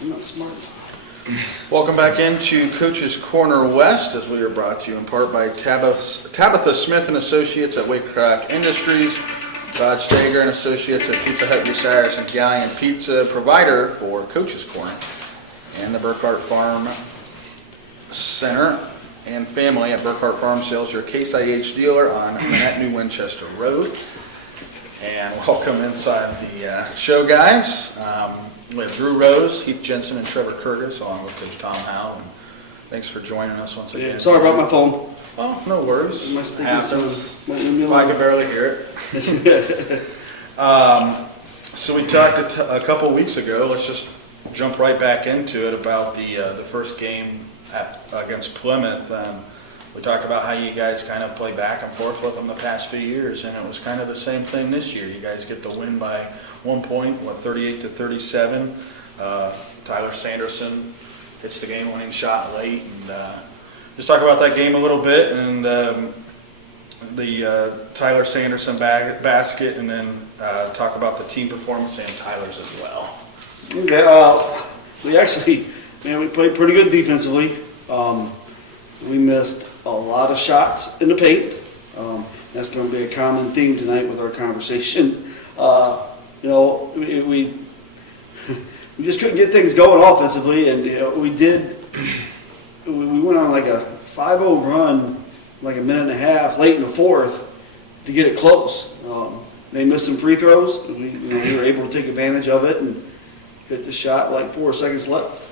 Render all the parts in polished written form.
I'm not smart. Welcome back into Coach's Corner West, as we are brought to you in part by Tabitha Smith and Associates at Waycraft Industries, Rod Stager and Associates at Pizza Hut Bucyrus and Galleon Pizza, provider for Coach's Corner, and the Burkhart Farm Center and family at Burkhart Farm Sales, your Case IH dealer on Manette New Winchester Road. And welcome inside the show, guys. With Drew Rose, Heath Jensen, and Trevor Curtis, along with Coach Tom Howell. And thanks for joining us once again. Yeah, sorry about my phone. Oh, no worries. My sticky Happens. phone. I can barely hear it. So we talked a couple weeks ago. Let's just jump right back into it about the first game against Plymouth. We talked about how you guys kind of play back and forth with them the past few years, and it was kind of the same thing this year. You guys get the win by 1 point, 38-37. Tyler Sanderson hits the game-winning shot late, and just talk about that game a little bit, and the Tyler Sanderson basket, and then talk about the team performance and Tyler's as well. Okay, we played pretty good defensively. We missed a lot of shots in the paint. That's going to be a common theme tonight with our conversation. We just couldn't get things going offensively, and we went on like a 5-0 run, like a minute and a half late in the fourth to get it close. They missed some free throws. We were able to take advantage of it and hit the shot like 4 seconds left.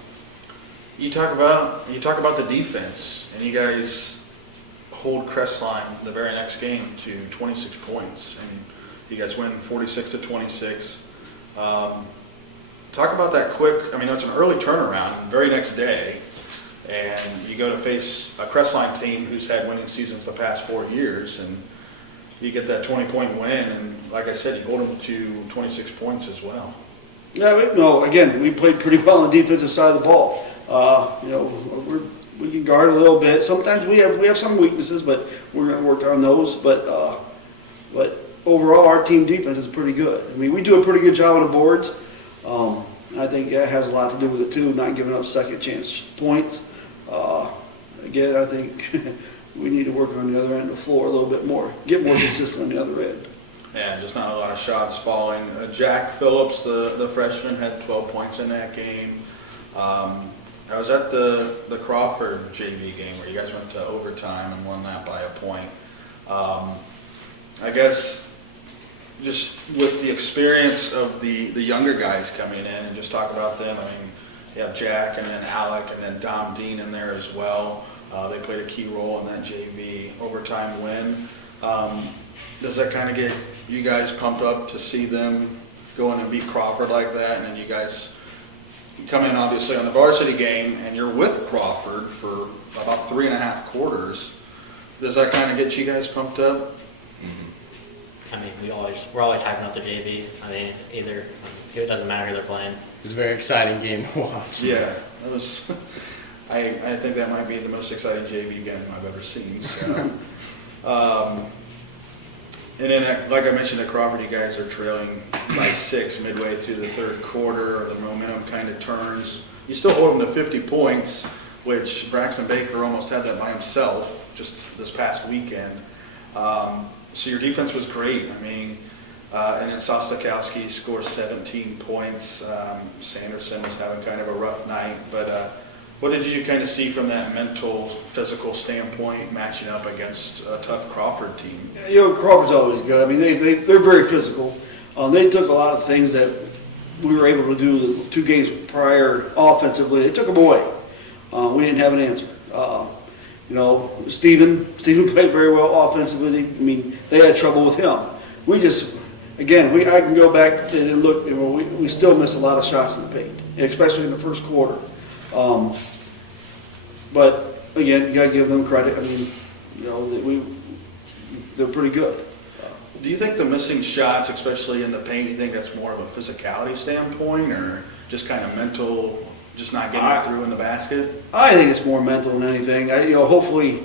You talk about the defense, and you guys hold Crestline the very next game to 26 points, and you guys win 46-26. Talk about that quick. I mean, that's an early turnaround, very next day, and you go to face a Crestline team who's had winning seasons the past 4 years, and you get that 20-point win, and like I said, you hold them to 26 points as well. Yeah, again, we played pretty well on the defensive side of the ball. We can guard a little bit. Sometimes we have some weaknesses, but we're going to work on those. But overall, our team defense is pretty good. I mean, we do a pretty good job on the boards. I think that has a lot to do with it too, not giving up second chance points. Again, I think we need to work on the other end of the floor a little bit more, get more consistent on the other end. Yeah, just not a lot of shots falling. Jack Phillips, the freshman, had 12 points in that game. I was at the Crawford JV game where you guys went to overtime and won that by a point. I guess just with the experience of the younger guys coming in, and just talk about them. I mean, you have Jack and then Alec and then Dom Dean in there as well. They played a key role in that JV overtime win. Does that kind of get you guys pumped up to see them go in and beat Crawford like that, and then you guys come in obviously on the varsity game and you're with Crawford for about 3.5 quarters? Does that kind of get you guys pumped up? I mean, we're always hyping up the JV. I mean, it doesn't matter who they're playing. It was a very exciting game to watch. Yeah, it was. I think that might be the most exciting JV game I've ever seen. So. And then, like I mentioned at Crawford, you guys are trailing by 6 midway through the third quarter. The momentum kind of turns. You still hold them to 50 points, which Braxton Baker almost had that by himself just this past weekend. So your defense was great. I mean, and then Sostakowski scores 17 points. Sanderson was having kind of a rough night. But what did you kind of see from that mental, physical standpoint matching up against a tough Crawford team? Crawford's always good. I mean, they're very physical. They took a lot of things that we were able to do the 2 games prior offensively. They took them away. We didn't have an answer. Steven played very well offensively. I mean, they had trouble with him. I can go back and look. We still miss a lot of shots in the paint, especially in the first quarter. But again, you got to give them credit. I mean, they're pretty good. Do you think the missing shots, especially in the paint, you think that's more of a physicality standpoint or just kind of mental, just not getting it through in the basket? I think it's more mental than anything. Hopefully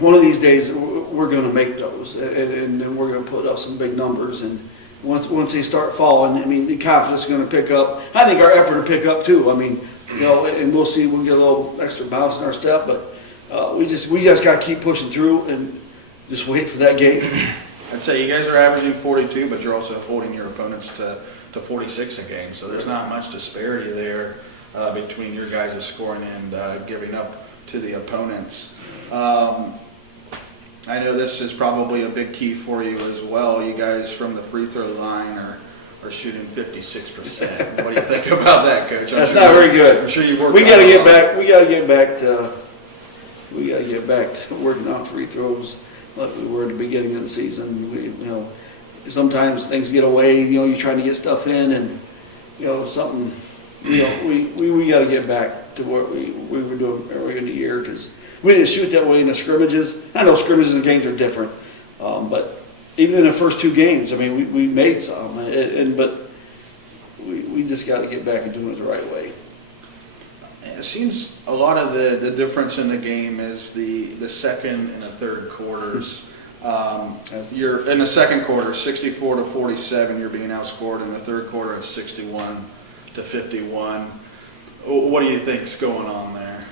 one of these days we're going to make those, and we're going to put up some big numbers. And once they start falling, I mean, the confidence is going to pick up. I think our effort will pick up too. I mean, you know, and we'll see, we'll get a little extra bounce in our step, but we just got to keep pushing through and just wait for that game. I'd say you guys are averaging 42, but you're also holding your opponents to 46 a game, so there's not much disparity there between your guys' scoring and giving up to the opponents. I know this is probably a big key for you as well. You guys from the free throw line are shooting 56%. What do you think about that, Coach? That's not very good. I'm sure you've worked. We got to get back. We got to get back to working on free throws like we were at the beginning of the season. We, you know, sometimes things get away. You know, you're trying to get stuff in, and you know something. You know, we got to get back to what we were doing early in the year, because we didn't shoot that way in the scrimmages. I know scrimmages and games are different, but even in the first two games, I mean, we made some, but we just got to get back and doing it the right way. It seems a lot of the difference in the game is the second and the third quarters. You're in the second quarter, 64-47. You're being outscored. In the third quarter, it's 61-51. What do you think's going on there?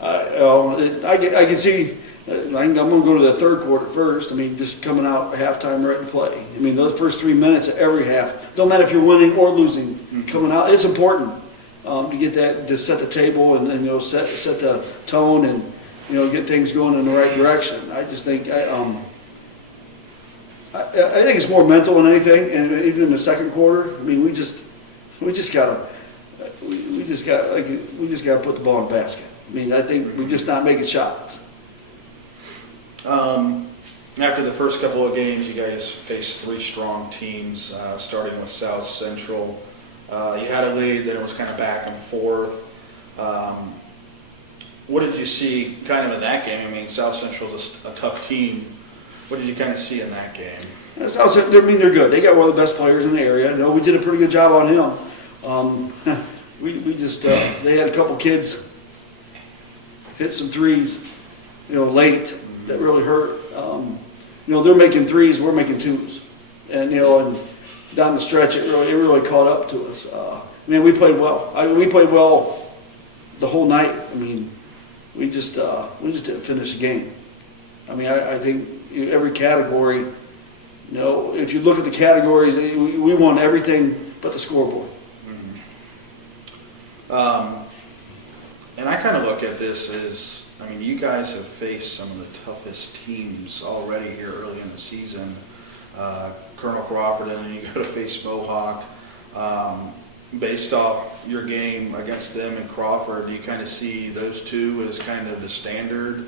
I can see. I'm going to go to the third quarter first. I mean, just coming out halftime ready to play. I mean, those first 3 minutes of every half, don't matter if you're winning or losing, coming out, it's important to get that, to set the table and you know, set the tone and, you know, get things going in the right direction. I just think, I think it's more mental than anything. And even in the second quarter, I mean, we just gotta put the ball in the basket. I mean, I think we're just not making shots. After the first couple of games, you guys faced three strong teams, starting with South Central. You had a lead, then it was kind of back and forth. What did you see kind of in that game? I mean, South Central's a tough team. What did you kind of see in that game? South Central, I mean, they're good. They got one of the best players in the area. You know, we did a pretty good job on him. We just, they had a couple kids hit some threes, you know, late that really hurt. You know, they're making threes, we're making twos. And, you know, and down the stretch, it really caught up to us. I mean, we played well. We played well the whole night. I mean, we just didn't finish the game. I mean, I think every category, you know, if you look at the categories, we won everything but the scoreboard. And I kind of look at this as, I mean, you guys have faced some of the toughest teams already here early in the season. Colonel Crawford, and then you go to face Mohawk. Based off your game against them and Crawford, do you kind of see those two as kind of the standard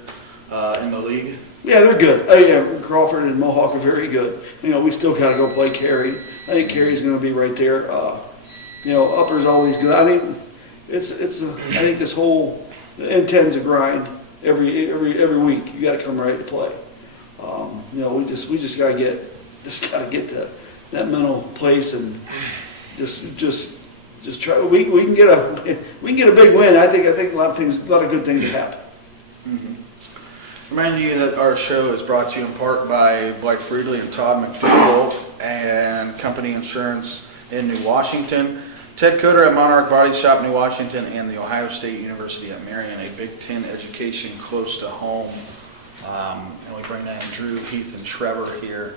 in the league? Yeah, they're good. Yeah, Crawford and Mohawk are very good. You know, we still got to go play Cary. I think Cary's going to be right there. You know, Upper's always good. I mean, I think this whole intends a grind every week. You got to come ready to play. You know, we just got to get to that mental place and just try. We can get a big win. I think a lot of good things have happened. Mm-hmm. Remind you that our show is brought to you in part by Blythe Friedley and Todd McDougall and Company Insurance in New Washington. Ted Coder at Monarch Body Shop, New Washington, and the Ohio State University at Marion, a Big Ten education close to home. And we bring in Drew, Heath, and Trevor here.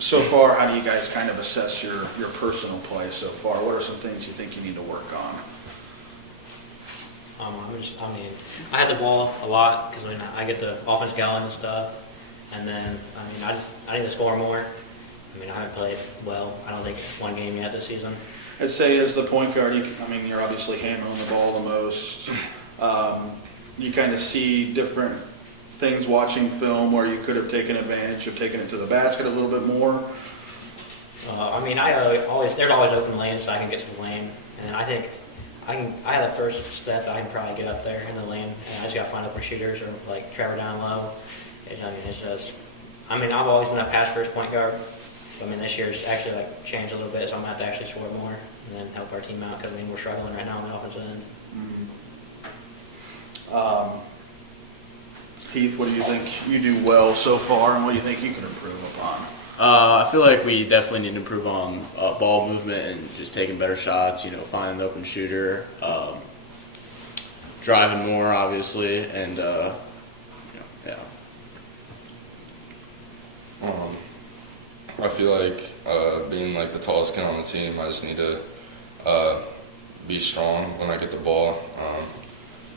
So far, how do you guys kind of assess your personal play so far? What are some things you think you need to work on? I had the ball a lot because I get the offense going and stuff, and then I need to score more. I mean, I haven't played well. I don't think one game yet this season. I'd say as the point guard, you're obviously handling the ball the most. You kind of see different things watching film where you could have taken advantage of taking it to the basket a little bit more. There's always open lanes, so I can get to the lane, and I think I have the first step. I can probably get up there in the lane, and I just got to find open shooters or like Trevor down low. I've always been a pass first point guard. So, this year's actually changed a little bit, so I'm gonna have to actually score more and then help our team out because we're struggling right now on the offensive end. Mm-hmm. Heath, what do you think you do well so far, and what do you think you can improve upon? I feel like we definitely need to improve on ball movement and just taking better shots. Finding an open shooter, driving more, obviously, and yeah. I feel like being like the tallest kid on the team, I just need to be strong when I get the ball.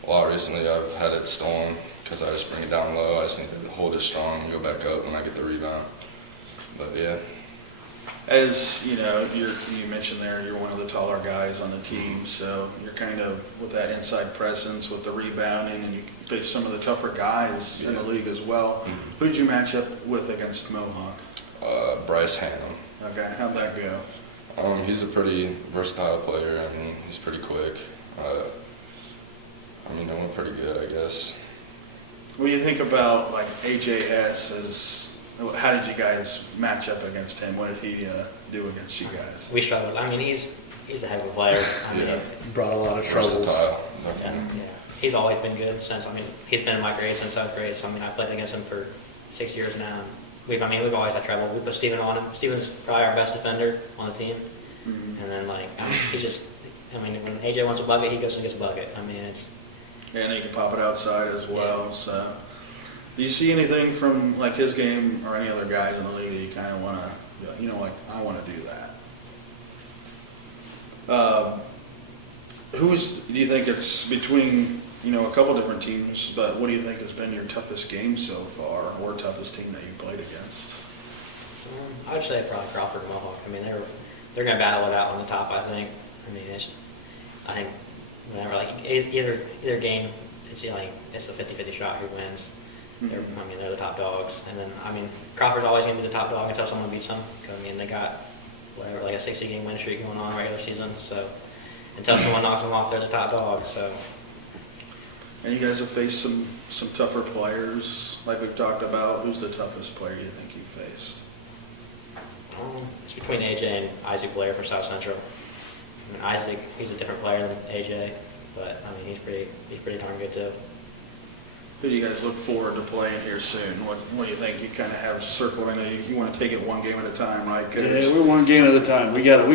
A lot recently I've had it stolen because I just bring it down low. I just need to hold it strong and go back up when I get the rebound. But yeah. As you know, you mentioned there you're one of the taller guys on the team, so you're kind of with that inside presence, with the rebounding, and you face some of the tougher guys in the league as well. Who did you match up with against Mohawk? Bryce Hannum. Okay, how'd that go? He's a pretty versatile player. I mean, he's pretty quick. I went pretty good, I guess. What do you think about like AJS? How did you guys match up against him? What did he do against you guys? We struggled. I mean, he's a heck of a player. I mean, Brought a lot of troubles. Versatile. yeah. He's always been good since. He's been in my grade since 7th grade. So I played against him for 6 years now. We've always had trouble. We put Steven on him. Steven's probably our best defender on the team. Mm-hmm. And then he just, when AJ wants a bucket, he goes and gets a bucket. And he can pop it outside as well. Yeah. So, do you see anything from like his game or any other guys in the league that you kind of want to, I want to do that? Do you think it's between, a couple different teams, but what do you think has been your toughest game so far, or toughest team that you played against? I would say probably Crawford and Mohawk. They're going to battle it out on the top, I think. I think whenever, either game, it's a 50-50 shot who wins. Mm-hmm. They're the top dogs. And then, Crawford's always going to be the top dog until someone beats them. They got, a 60-game win streak going on regular season. So, until someone knocks them off, they're the top dog. So. And you guys have faced some tougher players, like we've talked about. Who's the toughest player you think you faced? It's between AJ and Isaac Blair from South Central. Isaac, he's a different player than AJ, but he's pretty darn good too. Who do you guys look forward to playing here soon? What do you think you kind of have circling? You want to take it one game at a time, right? Yeah, we're one game at a time. We got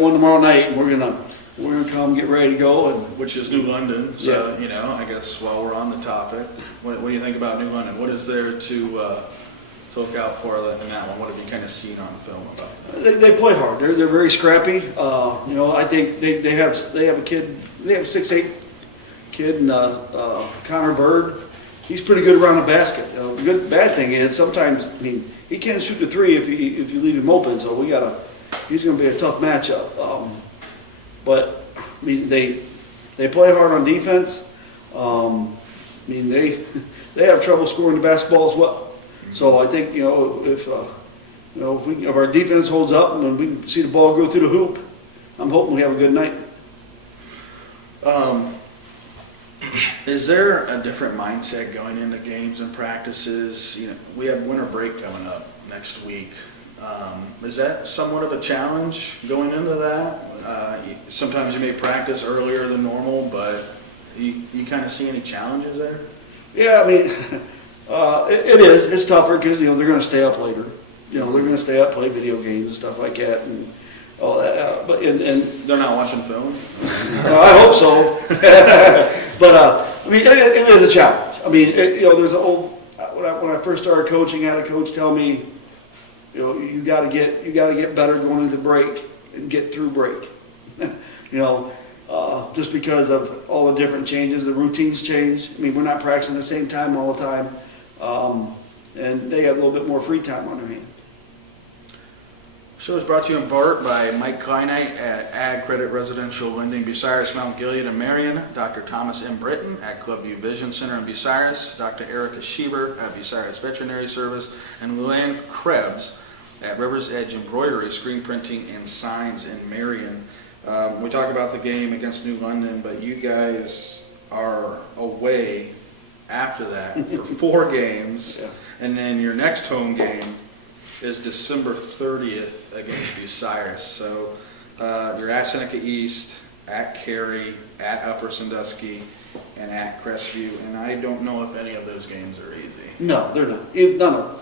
one tomorrow night, and we're gonna come get ready to go. Which is New London. So I guess while we're on the topic, what do you think about New London? What is there to look out for in that one? What have you kind of seen on film about that? They play hard. They're very scrappy. I think they have a kid. They have a 6'8" kid, Connor Bird. He's pretty good around the basket. The bad thing is sometimes he can't shoot the three if you leave him open. So he's going to be a tough matchup. But they play hard on defense. They have trouble scoring the basketball as well. So I think if our defense holds up and we see the ball go through the hoop, I'm hoping we have a good night. Is there a different mindset going into games and practices? We have winter break coming up next week. Is that somewhat of a challenge going into that? Sometimes you may practice earlier than normal, but you kind of see any challenges there? Yeah, it is. It's tougher because they're going to stay up later. They're going to stay up, play video games and stuff like that, and all that. But they're not watching film. I hope so. But it is a challenge. There's an old. When I first started coaching, I had a coach tell me, you got to get better going into break and get through break. Just because of all the different changes, the routines change. We're not practicing at the same time all the time, and they have a little bit more free time on their hands. The show is brought to you in part by Mike Kleinite at Ag Credit Residential Lending, Bucyrus, Mount Gilead, and Marion, Dr. Thomas M. Britton at Clubview Vision Center in Bucyrus, Dr. Erica Schieber at Bucyrus Veterinary Service, and Luann Krebs at Rivers Edge Embroidery, Screen Printing, and Signs in Marion. We talked about the game against New London, but you guys are away after that for 4 games, yeah. And then your next home game is December 30th against Bucyrus. So you're at Seneca East, at Cary, at Upper Sandusky, and at Crestview. And I don't know if any of those games are easy. No, they're not. None of them.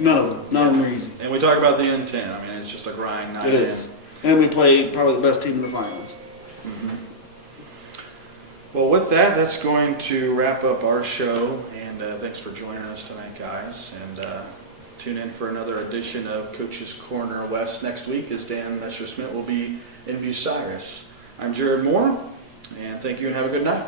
None of them. None of them are easy. And we talk about the N10. I mean, it's just a grind night It is. And we play probably the best team in the finals. Well, with that, that's going to wrap up our show. And thanks for joining us tonight, guys. And tune in for another edition of Coach's Corner West next week as Dan Messerschmidt will be in Bucyrus. I'm Jared Moore, and thank you and have a good night.